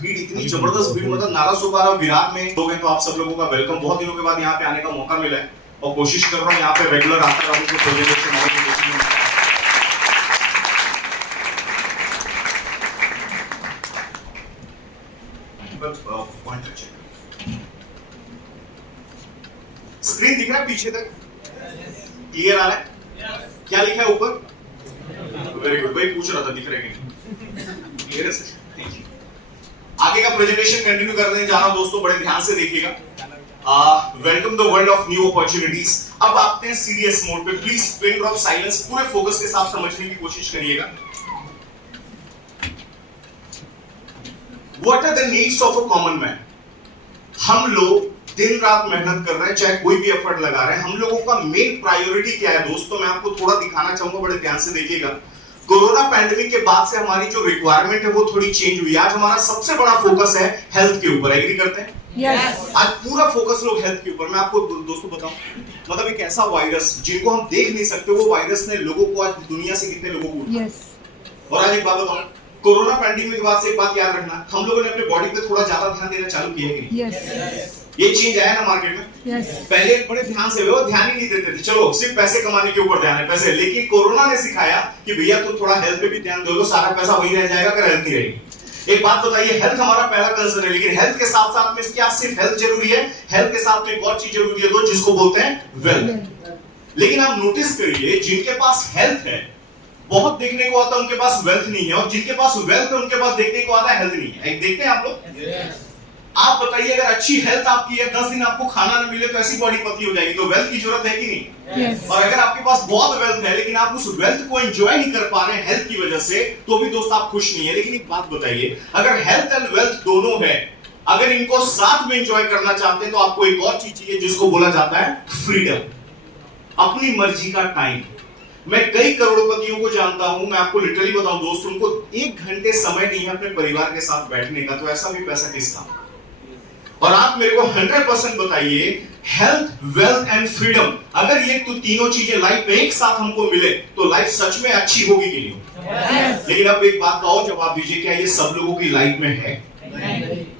भीड़, इतनी जबरदस्त भीड़, मतलब नाला सुपारा विराट में लोग हैं। तो आप सब लोगों का वेलकम। बहुत दिनों के बाद यहाँ पे आने का मौका मिला है और कोशिश कर रहा हूँ यहाँ पे रेगुलर आता रहूँ तो प्रेजेंटेशन स्क्रीन दिख रहा है पीछे तक? क्लियर आ रहा है? क्या लिखा है ऊपर? Very good. भाई पूछ रहा था दिख रहा है कि नहीं? क्लियर है सर? Thank you. आगे का प्रेजेंटेशन कंटिन्यू करने जा रहा हूं दोस्तों, बड़े ध्यान से देखिएगा। Welcome the world of new opportunities. अब आते हैं सीरियस मोड पे। प्लीज पिन ड्रॉप साइलेंस, पूरे फोकस के साथ समझने की कोशिश करिएगा। What are the needs of a common man? हम लोग दिन रात मेहनत कर रहे हैं, चाहे कोई भी एफर्ट लगा रहे हैं। हम लोगों का मेन प्रायोरिटी क्या है दोस्तों? मैं आपको थोड़ा दिखाना चाहूंगा, बड़े ध्यान से देखिएगा। कोरोना पैंडेमिक के बाद से हमारी जो रिक्वायरमेंट है वो थोड़ी चेंज हुई। आज हमारा सबसे बड़ा फोकस है हेल्थ के ऊपर। एग्री करते हैं? Yes. आज पूरा फोकस लोग हेल्थ के ऊपर। मैं आपको दोस्तों बताऊं, मतलब एक ऐसा वायरस जिनको हम देख नहीं सकते, वो वायरस ने लोगों को, आज दुनिया से कितने लोगों को yes. और आज एक बात बताऊं, कोरोना पैंडेमिक के बाद से एक बात याद रखना, हम लोगों ने अपने बॉडी पे थोड़ा ज्यादा ध्यान देना चालू किया है कि नहीं? yes. ये चेंज आया ना मार्केट में? yes. पहले बड़े ध्यान से वो ध्यान ही नहीं देते थे, चलो सिर्फ पैसे कमाने के ऊपर ध्यान है, पैसे। लेकिन कोरोना ने सिखाया कि भैया तुम थोड़ा हेल्थ पे भी ध्यान दो, तो सारा पैसा वही रह जाएगा अगर हेल्थ नहीं रहेगी। एक बात बताइए, हेल्थ हमारा पहला कंसर्न है, लेकिन हेल्थ के साथ साथ में क्या सिर्फ हेल्थ जरूरी है? हेल्थ के साथ में एक और चीज जरूरी है, जिसको बोलते हैं वेल्थ। लेकिन आप नोटिस करिए, जिनके पास हेल्थ है बहुत देखने को आता है, उनके पास वेल्थ नहीं है, और जिनके पास वेल्थ है उनके पास देखने को आता है हेल्थ नहीं है। देखते हैं आप लोग? आप बताइए, अगर अच्छी हेल्थ आपकी है, 10 दिन आपको खाना न मिले तो ऐसी बॉडी पतली हो जाएगी, तो वेल्थ की जरूरत है कि नहीं? yes. और अगर आपके पास बहुत वेल्थ है लेकिन आप उस वेल्थ को एंजॉय नहीं कर पा रहे हैं हेल्थ की वजह से, तो भी दोस्त आप खुश नहीं है। लेकिन एक बात बताइए, अगर हेल्थ एंड वेल्थ दोनों है, अगर इनको साथ में एंजॉय करना चाहते हैं, तो आपको एक और चीज चाहिए जिसको बोला जाता है फ्रीडम, अपनी मर्जी का टाइम। मैं कई करोड़पतियों को जानता हूं, मैं आपको लिटरली बताऊं दोस्त, उनको 1 घंटे समय नहीं है अपने परिवार के साथ बैठने का, तो ऐसा भी पैसा किस काम? और आप मेरे को 100% बताइए, हेल्थ, वेल्थ एंड फ्रीडम, अगर ये तो तीनों चीजें लाइफ में एक साथ हमको मिले तो लाइफ सच में अच्छी होगी कि नहीं? लेकिन अब एक बात का और जवाब दीजिए, क्या ये सब लोगों की लाइफ में है?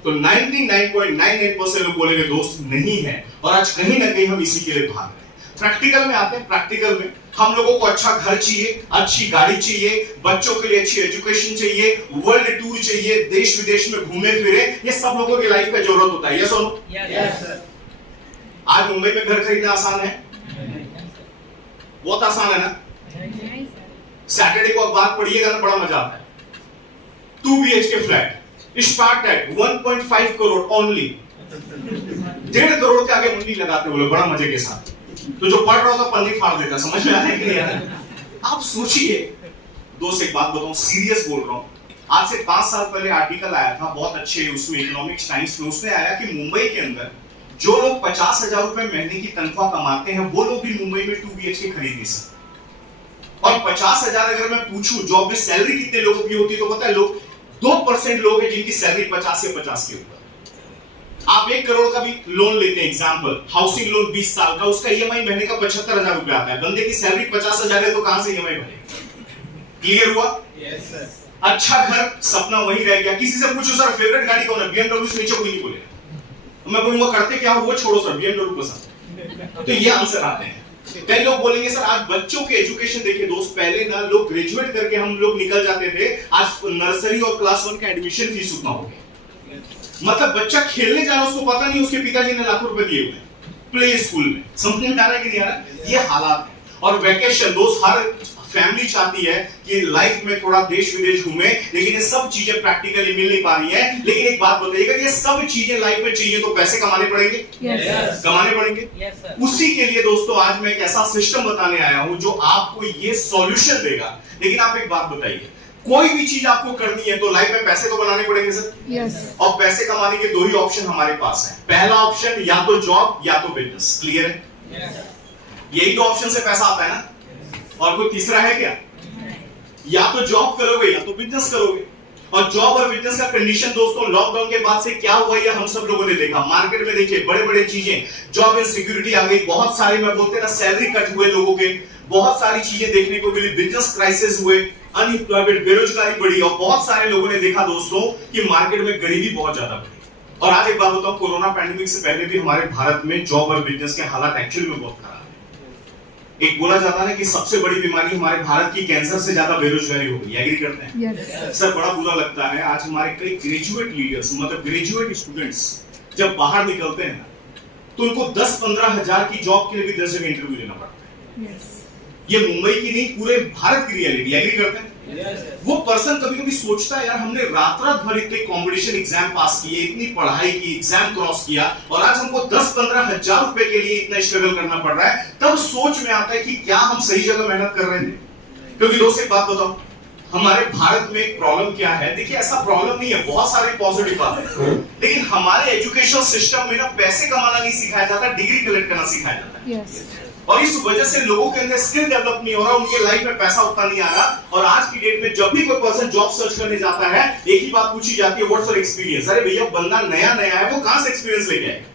तो 99.99% लोग बोलेंगे दोस्त नहीं है, और आज कहीं ना कहीं हम इसी के लिए भाग रहे हैं। प्रैक्टिकल में आते हैं। प्रैक्टिकल में हम लोगों को अच्छा घर चाहिए, अच्छी गाड़ी चाहिए, बच्चों के लिए अच्छी एजुकेशन चाहिए, वर्ल्ड टूर चाहिए, देश विदेश में घूमे फिरे, ये सब लोगों की लाइफ का जरूरत होता है। यस और नो? Yes sir. आज मुंबई में घर खरीदना आसान है? बहुत आसान है ना? सैटरडे को अखबार पढ़िएगा ना, बड़ा मजा आता है। 2 BHK flat start at 1.5 crore only. 1.5 crore के आगे मुंडी लगाते बोले बड़ा मजे के साथ। तो जो पढ़ रहा होता पंडित फाड़ देता। समझ में आ रहा है कि नहीं? आप सोचिए दोस्त, एक बात बताऊं, सीरियस बोल रहा हूं। आज से 5 साल पहले आर्टिकल आया था बहुत अच्छे, उसमें इकोनॉमिक्स टाइम्स में, उसमें आया कि मुंबई के अंदर जो लोग 50,000 रुपए महीने की तनख्वाह कमाते हैं, वो लोग भी मुंबई में 2 BHK खरीद नहीं सकते। और 50,000 अगर मैं पूछूं जॉब में सैलरी कितने लोगों की होती है, तो पता है लोग 2% लोग हैं जिनकी सैलरी 50 से 50 के ऊपर। आप 1 करोड़ का भी लोन लेते हैं, एग्जांपल हाउसिंग लोन 20 साल का, उसका ईएमआई महीने का 75,000 रुपए आता है। बंदे की सैलरी 50,000 है, तो कहां से ईएमआई भरेगा? क्लियर हुआ? Yes sir. अच्छा घर सपना वही रह गया। किसी से पूछो सर फेवरेट गाड़ी कौन है? BMW से नीचे कोई नहीं बोलेगा। मैं बोलूंगा करते क्या हो, वो छोड़ो सर, BMW पसंद। तो ये आंसर आते हैं। कई लोग बोलेंगे सर आज बच्चों के एजुकेशन देखिए दोस्त, पहले ना लोग ग्रेजुएट करके हम लोग निकल जाते थे, आज नर्सरी और क्लास 1 का एडमिशन फीस उतना हो गया। मतलब बच्चा खेलने जाना उसको पता नहीं, उसके पिताजी ने लाखों रुपए दिए हुए प्ले स्कूल में। समझ में आ रहा है कि नहीं आ रहा? ये हालात है। और वैकेशन दोस्त, हर फैमिली चाहती है कि लाइफ में थोड़ा देश विदेश घूमे, लेकिन ये सब चीजें प्रैक्टिकली मिल नहीं पा रही हैं। लेकिन एक बात बताइएगा, ये सब चीजें लाइफ में चाहिए तो पैसे कमाने पड़ेंगे। yes. कमाने पड़ेंगे। yes, उसी के लिए दोस्तों आज मैं एक ऐसा सिस्टम बताने आया हूं जो आपको ये सॉल्यूशन देगा। लेकिन आप एक बात बताइए, कोई भी चीज आपको करनी है तो लाइफ में पैसे तो बनाने पड़ेंगे सर। yes. और पैसे कमाने के 2 ही ऑप्शन हमारे पास हैं। पहला ऑप्शन या तो जॉब या तो बिजनेस। क्लियर है? yes. यही 2 ऑप्शन से पैसा आता है ना? yes. और कोई तीसरा है क्या? या तो जॉब करोगे या तो बिजनेस करोगे। और जॉब और बिजनेस का कंडीशन दोस्तों लॉकडाउन के बाद से क्या हुआ ये हम सब लोगों ने देखा। मार्केट में देखिए बड़े बड़े चीजें, जॉब इनसिक्योरिटी आ गई, बहुत सारे मैं बोलते ना सैलरी कट हुए लोगों के, बहुत सारी चीजें देखने को मिली, बिजनेस क्राइसिस हुए। अनएम्प्लॉयमेंट, बेरोजगारी बढ़ी और बहुत सारे लोगों ने देखा दोस्तों कि मार्केट में गरीबी बहुत ज्यादा बढ़ी। और आज एक बात बताऊं, कोरोना पैंडेमिक से पहले भी हमारे भारत में जॉब और बिजनेस के हालात एक्चुअली में बहुत खराब है। एक बोला जाता है कि सबसे बड़ी बीमारी हमारे भारत की कैंसर से ज्यादा बेरोजगारी हो गई। एग्री करते हैं? yes. सर बड़ा बुरा लगता है, आज हमारे कई ग्रेजुएट लीडर्स, मतलब ग्रेजुएट स्टूडेंट्स जब बाहर निकलते हैं तो उनको 10-15 हजार की जॉब के लिए भी 10 जगह इंटरव्यू देना पड़ता है। yes. ये मुंबई की नहीं, पूरे भारत की रियलिटी। एग्री करते हैं? yes. वो पर्सन कभी कभी सोचता है यार हमने रात भर इतने कॉम्पिटिशन एग्जाम पास किए, इतनी पढ़ाई की, एग्जाम क्रॉस किया और आज हमको 10-15 हजार रुपए के लिए इतना स्ट्रगल करना पड़ रहा है। तब सोच में आता है कि क्या हम सही जगह मेहनत कर रहे हैं? क्योंकि दोस्त एक बात बताओ, हमारे भारत में एक प्रॉब्लम क्या है? देखिए ऐसा प्रॉब्लम नहीं है, बहुत सारे पॉजिटिव बात है, लेकिन हमारे एजुकेशन सिस्टम में ना पैसे कमाना नहीं सिखाया जाता, डिग्री कलेक्ट करना सिखाया जाता है। yes. और इस वजह से लोगों के अंदर स्किल डेवलप नहीं हो रहा, उनके लाइफ में पैसा उतना नहीं आ रहा। और आज की डेट में जब भी कोई पर्सन जॉब सर्च करने जाता है, एक ही बात पूछी जाती है, व्हाट्स योर एक्सपीरियंस? अरे भैया बंदा नया नया है, वो कहां से एक्सपीरियंस लेके आएगा?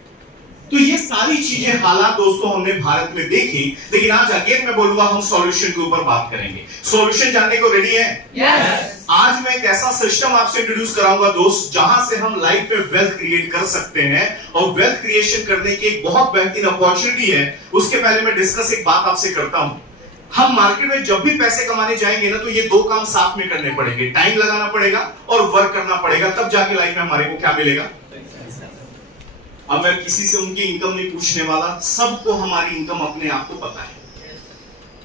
तो ये सारी चीजें हालात दोस्तों हमने भारत में देखी, लेकिन आज अगेन मैं बोलूंगा हम सॉल्यूशन के ऊपर बात करेंगे। सॉल्यूशन जानने को रेडी है? yes. आज मैं एक ऐसा सिस्टम आपसे इंट्रोड्यूस कराऊंगा दोस्त, जहां से हम लाइफ में वेल्थ क्रिएट कर सकते हैं और वेल्थ क्रिएशन करने की एक बहुत बेहतरीन अपॉर्चुनिटी है। उसके पहले मैं डिस्कस एक बात आपसे करता हूं। हम मार्केट में जब भी पैसे कमाने जाएंगे ना, तो ये दो काम साथ में करने पड़ेंगे, टाइम लगाना पड़ेगा और वर्क करना पड़ेगा, तब जाके लाइफ में हमारे को क्या मिलेगा। अब मैं किसी से उनकी इनकम नहीं पूछने वाला, सबको हमारी इनकम अपने आप को पता है।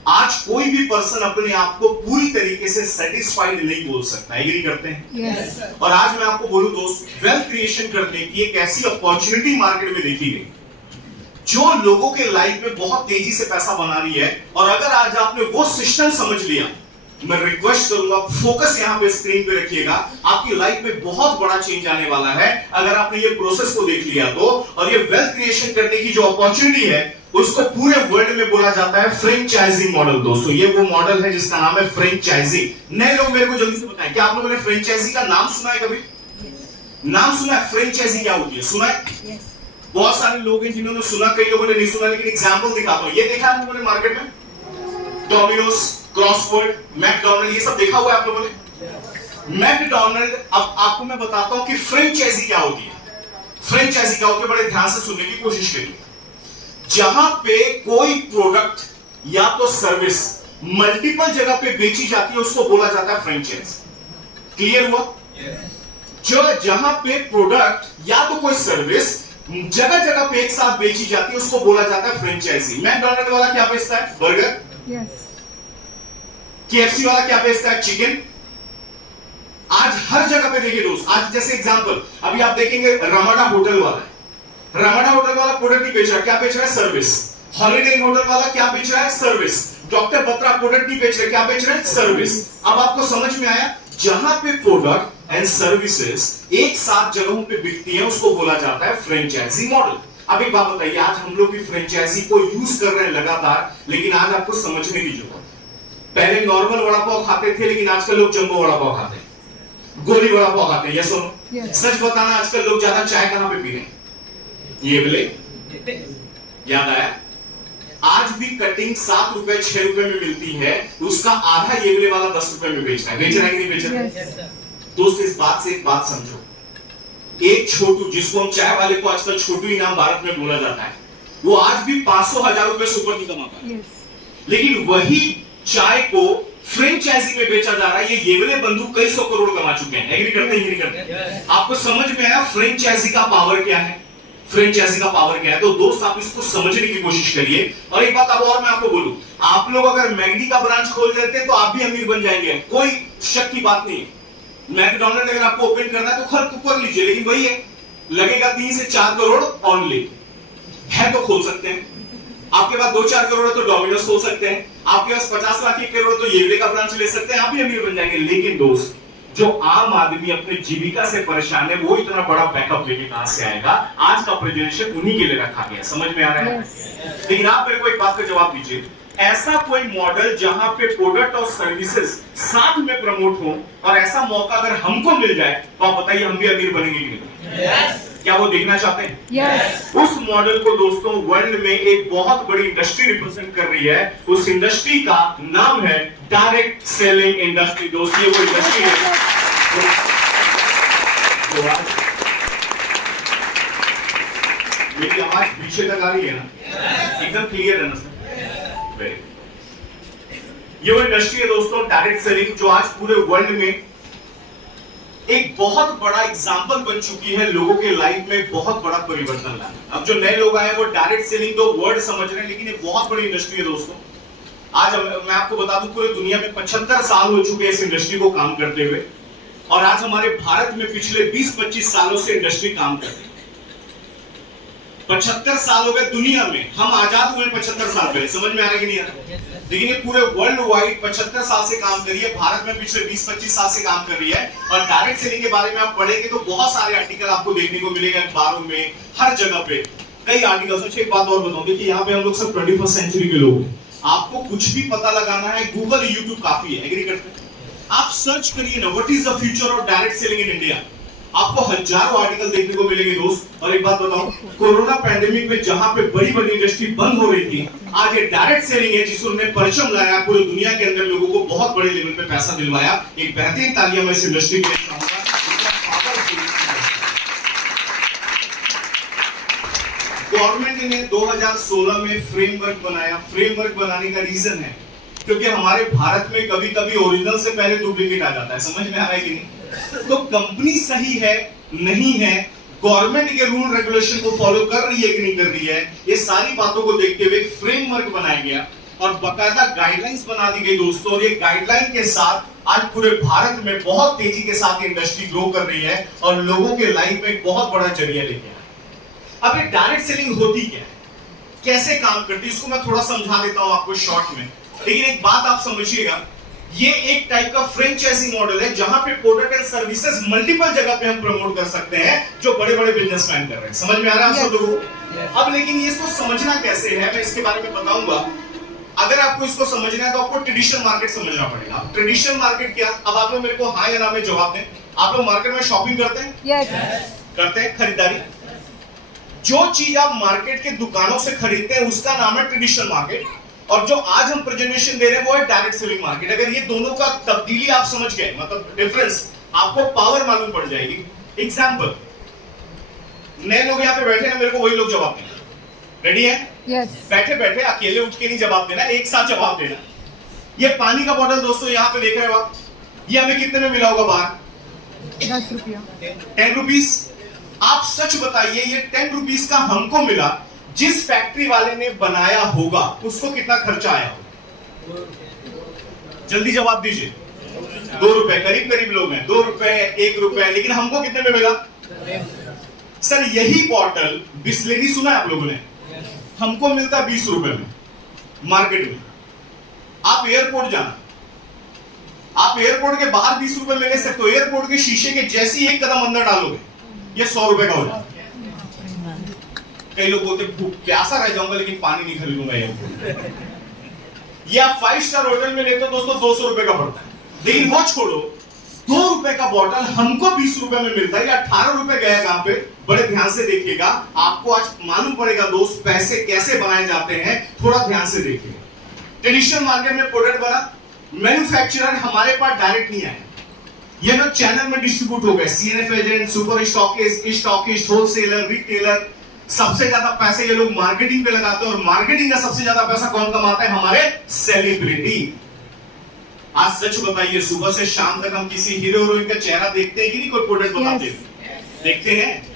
आज कोई भी पर्सन अपने आप को पूरी तरीके से सेटिस्फाइड नहीं बोल सकता। एग्री करते हैं? yes. और आज मैं आपको बोलूं दोस्त, वेल्थ क्रिएशन करने की एक ऐसी अपॉर्चुनिटी मार्केट में देखी गई जो लोगों के लाइफ में बहुत तेजी से पैसा बना रही है। और अगर आज आपने वो सिस्टम समझ लिया, मैं रिक्वेस्ट करूंगा फोकस यहां पे स्क्रीन पे रखिएगा, आपकी लाइफ में बहुत बड़ा चेंज आने वाला है अगर आपने ये प्रोसेस को देख लिया तो। और ये वेल्थ क्रिएशन करने की जो अपॉर्चुनिटी है, उसको पूरे वर्ल्ड में बोला जाता है फ्रेंचाइजिंग मॉडल। दोस्तों ये वो मॉडल है जिसका नाम है फ्रेंचाइजिंग। नए लोग मेरे को जल्दी से बताएं, क्या आप लोगों ने फ्रेंचाइजी का नाम सुना है? कभी नाम सुना है? फ्रेंचाइजी क्या होती है सुना है? बहुत सारे लोग हैं जिन्होंने सुना, कई लोगों ने नहीं सुना, लेकिन एग्जांपल दिखाता हूं। ये देखा आप लोगों ने मार्केट में डोमिनोज, क्रॉसवर्ड, मैकडॉनल्ड, ये सब देखा हुआ है आप लोगों ने? मैकडॉनल्ड, अब आपको मैं बताता हूं कि फ्रेंचाइजी क्या होती है। फ्रेंचाइजी क्या होती है, बड़े ध्यान से सुनने की कोशिश करिए। जहां पे कोई प्रोडक्ट या तो सर्विस मल्टीपल जगह पे बेची जाती है, उसको बोला जाता है फ्रेंचाइजी। क्लियर हुआ? जो जहां पे प्रोडक्ट या तो कोई सर्विस जगह जगह पे एक साथ बेची जाती है, उसको बोला जाता है फ्रेंचाइजी। मैकडॉनल्ड वाला क्या बेचता है? बर्गर। yes. KFC वाला क्या बेचता है? चिकन। आज हर जगह पे देखिए दोस्त, आज जैसे एग्जांपल अभी आप देखेंगे रमाडा होटल वाला है। रमाडा होटल वाला प्रोडक्ट नहीं बेच रहा, क्या बेच रहा है? सर्विस। हॉलिडे इन होटल वाला क्या बेच रहा है? सर्विस। डॉक्टर बत्रा प्रोडक्ट नहीं बेच रहे, क्या बेच रहे हैं? सर्विस। अब आपको समझ में आया? जहां पे प्रोडक्ट एंड सर्विसेज एक साथ जगहों पे बिकती है, उसको बोला जाता है फ्रेंचाइजी मॉडल। अब एक बात बताइए, आज हम लोग भी फ्रेंचाइजी को यूज कर रहे हैं लगातार, लेकिन आज आपको समझने की जरूरत है। पहले नॉर्मल वड़ा पाव खाते थे, लेकिन आजकल लोग जंबो वड़ा पाव खाते हैं, गोली वड़ा पाव खाते हैं। यस और नो? सच बताना, आजकल लोग ज्यादा चाय कहां पे पी रहे हैं? ये बोले याद आया? आज भी कटिंग 7 रुपए 6 रुपए में मिलती है, उसका आधा ये वाले वाला 10 रुपए में बेच रहा है। बेच रहा है कि नहीं बेच रहा है? दोस्त इस बात से एक बात समझो, एक छोटू, जिसको हम चाय वाले को आजकल छोटू ही नाम भारत में बोला जाता है, वो आज भी 500,000 रुपए से ऊपर नहीं कमाता है। लेकिन वही चाय को फ्रेंचाइजी में बेचा जा रहा है। ये वाले बंधु कई 100 करोड़ कमा चुके हैं। एग्री करते हैं? एग्री करते हैं? आपको समझ में आया फ्रेंचाइजी का पावर क्या है? फ्रेंचाइजी का पावर क्या है? तो दोस्त आप इसको समझने की कोशिश करिए। और एक बात अब और मैं आपको बोलूं, आप लोग अगर मैगडी का ब्रांच खोल देते हैं तो आप भी अमीर बन जाएंगे, कोई शक की बात नहीं है। मैकडॉनल्ड अगर आपको ओपन करना है तो कर लीजिए, लेकिन वही है, लगेगा 3 से 4 करोड़ ऑनली है तो खोल सकते हैं। आपके पास 2-4 करोड़ है तो डोमिनोज खोल सकते हैं, आपके पास 50 लाख 1 करोड़ तो येवले का ब्रांच ले सकते हैं, आप भी अमीर बन जाएंगे। लेकिन दोस्त जो आम आदमी अपने जीविका से परेशान है, वो इतना बड़ा बैकअप लेके कहां से आएगा? आज का प्रेजेंटेशन उन्हीं के लिए रखा गया। समझ में आ रहा है? लेकिन आप मेरे को एक बात का जवाब दीजिए, ऐसा कोई मॉडल जहां पे प्रोडक्ट और सर्विसेज साथ में प्रमोट हो, और ऐसा मौका अगर हमको मिल जाए तो आप बताइए हम भी अमीर बनेंगे कि नहीं? yes. क्या वो देखना चाहते हैं? yes. उस मॉडल को दोस्तों वर्ल्ड में एक बहुत बड़ी इंडस्ट्री रिप्रेजेंट कर रही है। उस इंडस्ट्री का नाम है डायरेक्ट सेलिंग इंडस्ट्री। दोस्त ये वो इंडस्ट्री है तो आज मेरी आवाज पीछे तक आ रही है ना, एकदम क्लियर है ना सर? ये वो इंडस्ट्री है दोस्तों डायरेक्ट सेलिंग, जो आज पूरे वर्ल्ड में एक बहुत बड़ा एग्जाम्पल बन चुकी है, लोगों के लाइफ में बहुत बड़ा परिवर्तन लाया। अब जो नए लोग आए वो डायरेक्ट सेलिंग तो वर्ड समझ रहे हैं, लेकिन ये बहुत बड़ी इंडस्ट्री है दोस्तों। आज मैं आपको बता दूं पूरे दुनिया में 75 साल हो चुके हैं इस इंडस्ट्री को काम करते हुए, और आज हमारे भारत में पिछले 20-25 सालों से इंडस्ट्री काम कर रही है। 75 साल हो गए दुनिया में, हम आजाद हुए 75 साल पहले, समझ में आ रहा कि नहीं आ रहा? लेकिन ये पूरे वर्ल्ड वाइड 75 साल से काम कर रही है, भारत में पिछले 20-25 साल से काम कर रही है। और डायरेक्ट सेलिंग के बारे में आप पढ़ेंगे तो बहुत सारे आर्टिकल आपको देखने को मिलेंगे अखबारों में, हर जगह पे कई आर्टिकल्स। अच्छा एक बात और बताऊं कि यहाँ पे हम लोग सब 21st सेंचुरी के लोग हैं, आपको कुछ भी पता लगाना है गूगल यूट्यूब काफी है, एग्री करते हैं? आप सर्च करिए ना what is the future of direct selling in India, आपको हजारों आर्टिकल देखने को मिलेंगे दोस्त। और एक बात बताऊं, कोरोना पैंडेमिक में जहां पे बड़ी बड़ी इंडस्ट्री बंद हो रही थी, आज ये डायरेक्ट सेलिंग है जिसने परचम लाया, पूरी दुनिया के अंदर लोगों को बहुत बड़े लेवल पे पैसा दिलवाया। एक बेहतरीन तालियां मैं इस इंडस्ट्री के लिए चाहूंगा। गवर्नमेंट ने 2016 में फ्रेमवर्क बनाया। फ्रेमवर्क बनाने का रीजन है क्योंकि हमारे भारत में कभी कभी ओरिजिनल से पहले डुप्लीकेट आ जाता है, समझ में आ रहा है कि नहीं? तो कंपनी सही है नहीं है, गवर्नमेंट के रूल रेगुलेशन को फॉलो कर रही है कि नहीं कर रही है, ये सारी बातों को देखते हुए एक फ्रेमवर्क बनाया गया और बकायदा गाइडलाइंस बना दी गई दोस्तों। और ये गाइडलाइन के साथ आज पूरे भारत में बहुत तेजी के साथ इंडस्ट्री ग्रो कर रही है और लोगों के लाइफ में एक बहुत बड़ा जरिया लेके आया। अब ये डायरेक्ट सेलिंग होती क्या है, कैसे काम करती है, इसको मैं थोड़ा समझा देता हूं आपको शॉर्ट में। लेकिन एक बात आप समझिएगा, ये एक टाइप का फ्रेंचाइजी मॉडल है जहां पे प्रोडक्ट एंड सर्विसेज मल्टीपल जगह पे हम प्रमोट कर सकते हैं, जो बड़े बड़े बिजनेसमैन कर रहे हैं। समझ में आ रहा है आप सब लोगों को? अब लेकिन ये इसको समझना कैसे है, मैं इसके बारे में बताऊंगा। अगर आपको इसको समझना है तो आपको ट्रेडिशनल मार्केट समझना पड़ेगा। ट्रेडिशनल मार्केट क्या? अब आप लोग मेरे को हाँ या ना में जवाब दें। आप लोग मार्केट में शॉपिंग करते हैं? यस। करते हैं, खरीदारी। जो चीज आप मार्केट के दुकानों से खरीदते हैं उसका नाम है ट्रेडिशनल मार्केट, और जो आज हम प्रेजेंटेशन दे रहे हैं वो है डायरेक्ट सेलिंग मार्केट। अगर ये दोनों का तब्दीली आप समझ गए, मतलब डिफरेंस, आपको पावर मालूम पड़ जाएगी। एग्जांपल, नए लोग यहाँ पे बैठे हैं, मेरे को वही लोग जवाब देना। रेडी है? यस। बैठे बैठे अकेले उठ के नहीं जवाब देना, एक साथ जवाब देना। ये पानी का बोतल दोस्तों यहाँ पे देख रहे हो आप, ये हमें कितने में मिला होगा बाहर? 10 रुपया। 10 रुपीज। आप सच बताइए, ये 10 रुपीज का हमको मिला, जिस फैक्ट्री वाले ने बनाया होगा उसको कितना खर्चा आया होगा? जल्दी जवाब दीजिए। 2 रुपए, करीब करीब लोग हैं, 2 रुपए, 1 रुपए, लेकिन हमको कितने में मिला? सर यही बॉटल बिस्लेरी, सुना है आप लोगों ने, हमको मिलता 20 रुपए में मार्केट में। आप एयरपोर्ट जाना, आप एयरपोर्ट के बाहर 20 रुपए में ले सकते हो, एयरपोर्ट के शीशे के जैसे ही एक कदम अंदर डालोगे ये 100 रुपए का हो जाएगा। कई लोग बोलते प्यासा रह जाऊंगा लेकिन पानी नहीं खरीदूंगा एयरपोर्ट। या 5 स्टार होटल में लेते हो दोस्तों 200 रुपए का पड़ता है, लेकिन वो छोड़ो, 2 रुपए का बॉटल हमको 20 रुपए में मिलता है। या 18 रुपए गया कहां पे? बड़े ध्यान से देखिएगा, आपको आज मालूम पड़ेगा दोस्त पैसे कैसे बनाए जाते हैं, थोड़ा ध्यान से देखिएगा। ट्रेडिशनल मार्केट में प्रोडक्ट बना, मैन्युफैक्चरर हमारे पास डायरेक्ट नहीं आए, ये लोग चैनल में डिस्ट्रीब्यूट हो गए, CNF agent, super stockist, wholesaler, retailer. सबसे ज्यादा पैसे ये लोग मार्केटिंग पे लगाते हैं, और मार्केटिंग का सबसे ज्यादा पैसा कौन कमाता है? हमारे सेलिब्रिटी। आज सच बताइए, सुबह से शाम तक हम किसी हीरो हीरोइन का चेहरा देखते हैं कि नहीं? कोई प्रोडक्ट बताते हैं? देखते हैं।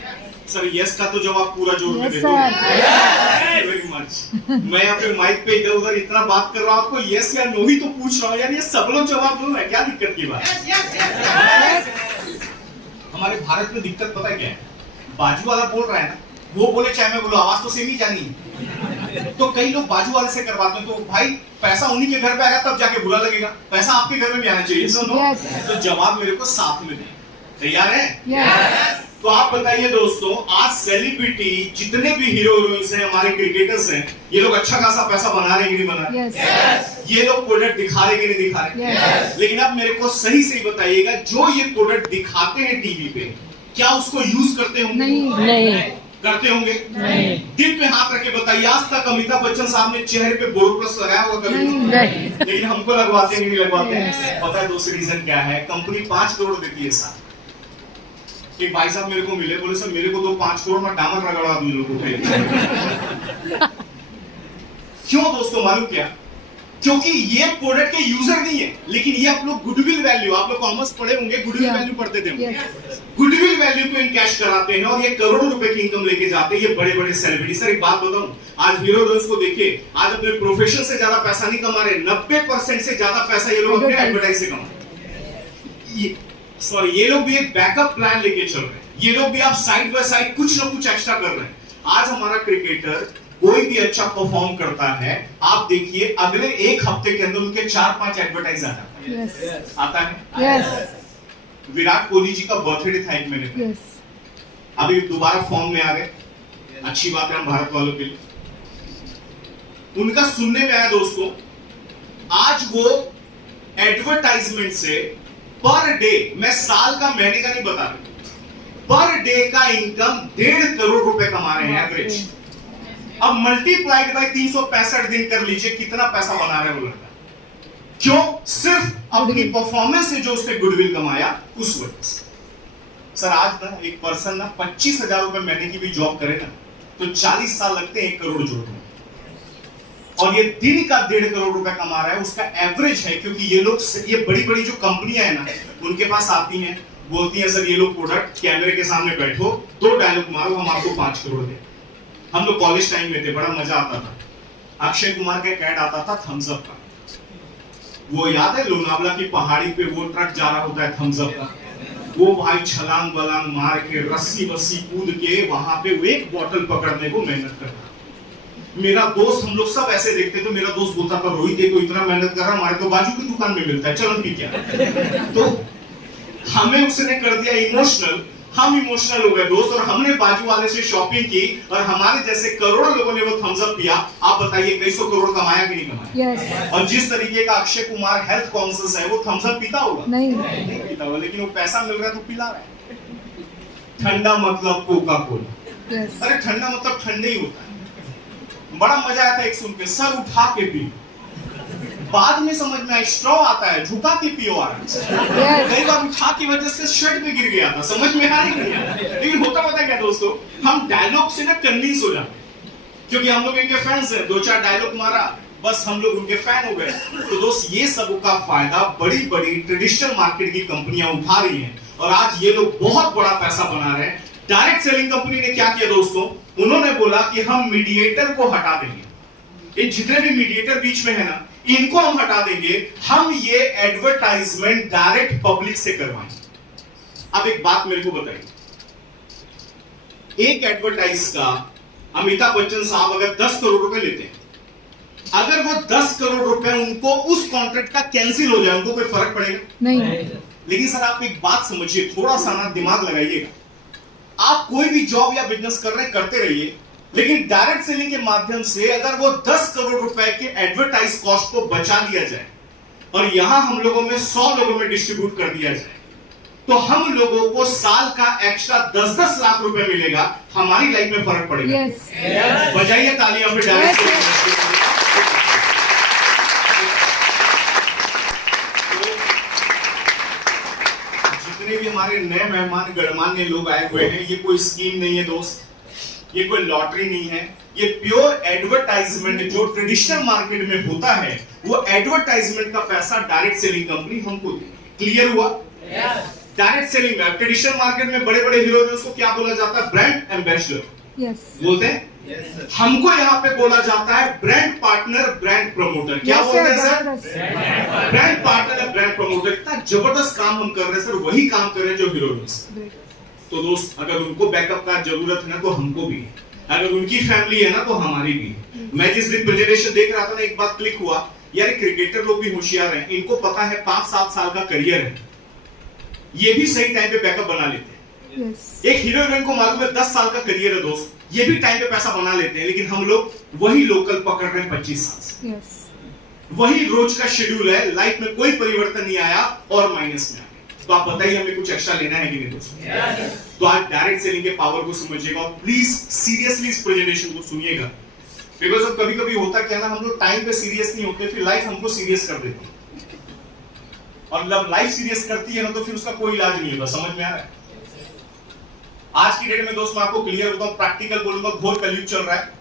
सर यस का तो जवाब पूरा जोर में दे दो। Very much. मैं यहाँ पे माइक पे इधर उधर इतना बात कर रहा हूँ, आपको यस या नो ही तो पूछ रहा हूँ यार, ये सब लोग जवाब दो ना, क्या दिक्कत की बात? हमारे भारत में दिक्कत पता क्या है? बाजू वाला बोल रहा है ना, वो बोले चाहे मैं बोलूं, आवाज तो सेम ही जानी। तो कई लोग बाजू वाले से करवाते हैं, तो भाई पैसा उन्हीं के घर पे आएगा तब जाके बुरा लगेगा, पैसा आपके घर में भी आना चाहिए। सुनो, तो जवाब मेरे को साथ में दे। तैयार है? तो आप बताइए दोस्तों, आज सेलिब्रिटी जितने भी हीरो हीरोइंस हैं, हमारे क्रिकेटर्स हैं, ये लोग अच्छा खासा पैसा बना रहे हैं कि नहीं बना रहे? ये लोग प्रोडक्ट दिखा रहे कि नहीं दिखा रहे? लेकिन अब मेरे को सही से बताइएगा, जो ये प्रोडक्ट दिखाते हैं टीवी पे, क्या उसको यूज करते होंगे? नहीं। करते होंगे? नहीं। दिल पे हाथ रखे बताइए, आज तक अमिताभ बच्चन साहब ने चेहरे पे बोरोप्लस लगाया होगा कभी? नहीं। लेकिन हमको लगवाते नहीं लगवाते। पता है दोस्त रीजन क्या है? कंपनी 5 करोड़ देती है साथ। एक भाई साहब मेरे को मिले, बोले सर मेरे को तो 5 करोड़ में डामर रगड़ा दूं लोगों को। क्यों दोस्तों मालूम क्या? क्योंकि ये प्रोडक्ट के यूजर नहीं है, लेकिन ये आप लोग गुडविल वैल्यू, आप लोग कॉमर्स पढ़े होंगे, गुडविल वैल्यू पढ़ते थे, गुडविल वैल्यू को इनकैश कराते हैं और ये करोड़ों रुपए की इनकम लेके जाते हैं ये बड़े बड़े सेलिब्रिटी। सर एक बात बताऊं, आज हीरो हीरोइंस को देखिए, आज अपने प्रोफेशन से ज्यादा पैसा नहीं कमा रहे, 90% से ज्यादा पैसा ये लोग अपने एडवर्टाइज से कमा रहे। ये लोग भी एक बैकअप प्लान लेके चल रहे हैं, ये लोग भी आप साइड बाय साइड कुछ ना कुछ एक्स्ट्रा कर रहे हैं। आज हमारा क्रिकेटर कोई भी अच्छा परफॉर्म करता है, आप देखिए अगले एक हफ्ते के अंदर उनके 4-5 एडवर्टाइज आता है। आता है? विराट कोहली जी का बर्थडे था एक महीने पहले, अभी दोबारा फॉर्म में आ गए, अच्छी बात है हम भारत वालों के लिए। उनका सुनने में आया दोस्तों, आज वो एडवर्टाइजमेंट से पर डे, मैं साल का महीने का नहीं बता रहा, पर डे का इनकम 1.5 करोड़ रुपए कमा रहे हैं एवरेज। अब मल्टीप्लाइड बाय 365 दिन कर लीजिए कितना पैसा बना रहा है वो लड़का। क्यों? सिर्फ अपनी परफॉर्मेंस से जो उसने गुडविल कमाया उस वजह से। सर आज ना एक पर्सन ना 25,000 रुपए महीने की भी जॉब करे ना तो 40 साल लगते हैं 1 करोड़ जोड़ने, और ये दिन का 1.5 करोड़ रुपए कमा रहा है, उसका एवरेज है। क्योंकि ये लोग, ये बड़ी बड़ी जो कंपनियां है ना, उनके पास आती हैं, बोलती हैं सर ये लोग प्रोडक्ट कैमरे के सामने बैठो, 2 डायलॉग मारो, हम आपको 5 करोड़ दें। हम लोग कॉलेज टाइम में थे, बड़ा मजा आता था। अक्षय कुमार का एक ऐड आता था थम्स अप का, वो याद है? लोनावला की पहाड़ी पे वो ट्रक जा रहा होता है थम्स अप का, वो भाई छलांग बलांग मार के रस्सी वस्सी कूद के वहां पे वो एक बोतल पकड़ने को मेहनत कर रहा। मेरा दोस्त, हम लोग सब ऐसे देखते थे, मेरा दोस्त बोलता था रोहित देखो इतना मेहनत कर रहा, हमारे तो बाजू की दुकान में मिलता है, चलो पी क्या। तो हमें उसने कर दिया इमोशनल, हम इमोशनल हो गए दोस्त, और हमने बाजू वाले से शॉपिंग की, और हमारे जैसे करोड़ों लोगों ने वो थम्स अप पिया। आप बताइए 250 करोड़ कमाया कि नहीं कमाया? और जिस तरीके का अक्षय कुमार हेल्थ कॉन्शियस है, वो थम्स अप पीता होगा? नहीं पीता होगा, लेकिन वो पैसा मिल रहा है तो पिला रहा है। ठंडा मतलब कोका कोला। अरे ठंडा मतलब ठंडे ही होता है। बड़ा मजा आया था एक सुन के, सर उठा के पी, बाद में समझ में आया स्ट्रॉ आता है, झुका के पियो आराम से। कई बार उठा की वजह से शर्ट में गिर गया था, समझ में आ नहीं आया। लेकिन होता पता क्या दोस्तों, हम डायलॉग से ना कन्विंस हो जाते, क्योंकि हम लोग इनके फैंस हैं, 2-4 डायलॉग मारा बस हम लोग उनके फैन हो गए। तो दोस्त ये सब का फायदा बड़ी बड़ी ट्रेडिशनल मार्केट की कंपनियां उठा रही हैं, और आज ये लोग बहुत बड़ा पैसा बना रहे हैं। डायरेक्ट सेलिंग कंपनी ने क्या किया दोस्तों, उन्होंने बोला कि हम मीडिएटर को हटा देंगे, ये जितने भी मीडिएटर बीच में है ना, इनको हम हटा देंगे, हम ये एडवर्टाइजमेंट डायरेक्ट पब्लिक से करवाएंगे। अब एक बात मेरे को बताइए, एक एडवर्टाइज का अमिताभ बच्चन साहब अगर 10 करोड़ रुपए लेते हैं, अगर वो 10 करोड़ रुपए उनको उस कॉन्ट्रैक्ट का कैंसिल हो जाए, उनको कोई फर्क पड़ेगा? नहीं। लेकिन सर आप एक बात समझिए, थोड़ा सा ना दिमाग लगाइएगा, आप कोई भी जॉब या बिजनेस कर रहे हैं करते रहिए, लेकिन डायरेक्ट सेलिंग के माध्यम से अगर वो 10 करोड़ रुपए के एडवर्टाइज कॉस्ट को बचा लिया जाए और यहां हम लोगों में 100 लोगों में डिस्ट्रीब्यूट कर दिया जाए, तो हम लोगों को साल का एक्स्ट्रा 10-10 लाख रुपए मिलेगा, हमारी लाइफ में फर्क पड़ेगा। बजाइए तालियां फिर डायरेक्ट सेलिंग। जितने भी हमारे नए मेहमान गणमान्य लोग आए हुए हैं, ये कोई स्कीम नहीं है दोस्त, ये कोई लॉटरी नहीं है, ये प्योर एडवर्टाइजमेंट जो ट्रेडिशनल मार्केट में होता है, वो एडवर्टाइजमेंट का पैसा डायरेक्ट सेलिंग कंपनी हमको देगी। क्लियर हुआ? डायरेक्ट सेलिंग में ट्रेडिशनल मार्केट में बड़े बड़े हीरोइंस को क्या बोला जाता है? ब्रांड एम्बेसडर बोलते हैं। हमको यहाँ पे बोला जाता है ब्रांड पार्टनर, ब्रांड प्रमोटर। क्या बोलते हैं sir? Brand partner, brand promoter. इतना जबरदस्त काम हम कर रहे हैं सर, वही काम कर रहे हैं जो हीरोइंस। तो दोस्त अगर उनको बैकअप का जरूरत है ना तो हमको भी है, अगर उनकी फैमिली है ना तो हमारी भी है। मैं जिस दिन प्रेजेंटेशन देख रहा था ना, एक बात क्लिक हुआ, यार क्रिकेटर लोग भी होशियार हैं, इनको पता है 5-7 साल का करियर है, ये भी सही टाइम पे बैकअप बना लेते हैं। एक हीरो हीरोइन को मालूम है 10 साल का करियर है दोस्त, ये भी टाइम पे पैसा बना लेते हैं, लेकिन हम लोग वही लोकल पकड़ रहे हैं 25 साल से। वही रोज का शेड्यूल है, लाइफ में कोई परिवर्तन नहीं आया और माइनस में आ गया। तो आप बताइए हमें कुछ एक्स्ट्रा लेना है कि नहीं दोस्तों? तो आज डायरेक्ट सेलिंग के पावर को समझिएगा और प्लीज सीरियसली इस प्रेजेंटेशन को सुनिएगा, बिकॉज अब कभी कभी होता क्या ना, हम लोग टाइम पे सीरियस नहीं होते, फिर लाइफ हमको सीरियस कर देती है, और जब लाइफ सीरियस करती है ना तो फिर उसका कोई इलाज नहीं होता। समझ में आ रहा है? आज की डेट में दोस्त मैं आपको क्लियर बताऊं, प्रैक्टिकल बोलूंगा, घोर कलयुग चल रहा है।